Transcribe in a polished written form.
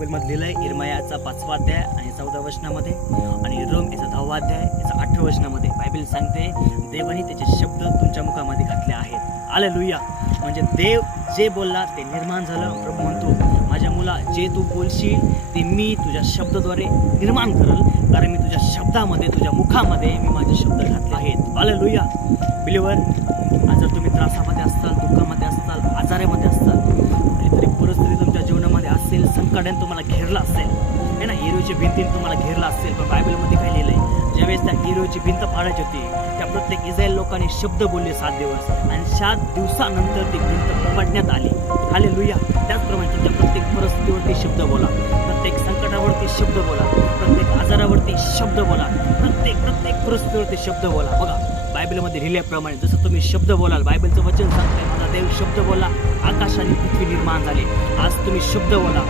बायबलमध्ये लिहिलंय इर्मयाचा 5वा अध्याय आणि 14 वचनामध्ये आणि रोम याचा 10वा अध्याय याचा 8व्या वचनामध्ये बायबल सांगते देवाने त्याचे शब्द तुमच्या मुखामध्ये घातले आहेत. हालेलुया. म्हणजे देव जे बोलला ते निर्माण झालं. प्रभू म्हणतो माझ्या मुला जे तू बोलशील ते मी तुझ्या शब्दाद्वारे निर्माण करल, कारण मी तुझ्या शब्दामध्ये तुझ्या मुखामध्ये मी माझे शब्द घातले आहेत. हालेलुया. बिलीवर, आज जर तुम्ही त्रासामध्ये असताल, दुःखामध्ये असताल, आजारामध्ये असताल, कुठलीतरी परिस्थिती तुमच्या जीवनामध्ये असेल, संकटाने तुम्हाला घेरला असेल, है ना, एरिओची भिंतीने तुम्हाला घेरला असेल, पण बायबलमध्ये काय लिहिलंय ज्यावेळेस त्या एरिओची भिंत पाडायची होती त्या प्रत्येक इस्रायल लोकांनी शब्द बोलले 7 दिवस आणि 7 दिवसानंतर ती भिंत पाडण्यात आली. हालेलुया. त्याचप्रमाणे तुमच्या प्रत्येक परिस्थितीवरती शब्द बोला, प्रत्येक संकटावरती शब्द बोला, प्रत्येक आजारावरती शब्द बोला, प्रत्येक परिस्थितीवरती शब्द बोला. बघा बायबलमध्ये लिहिल्याप्रमाणे जसं तुम्ही शब्द बोलाल, बायबलचं वचन सांगते माझा देव शब्द बोला आकाश आणि पृथ्वी निर्माण झाले. आज तुम्ही शब्द बोला.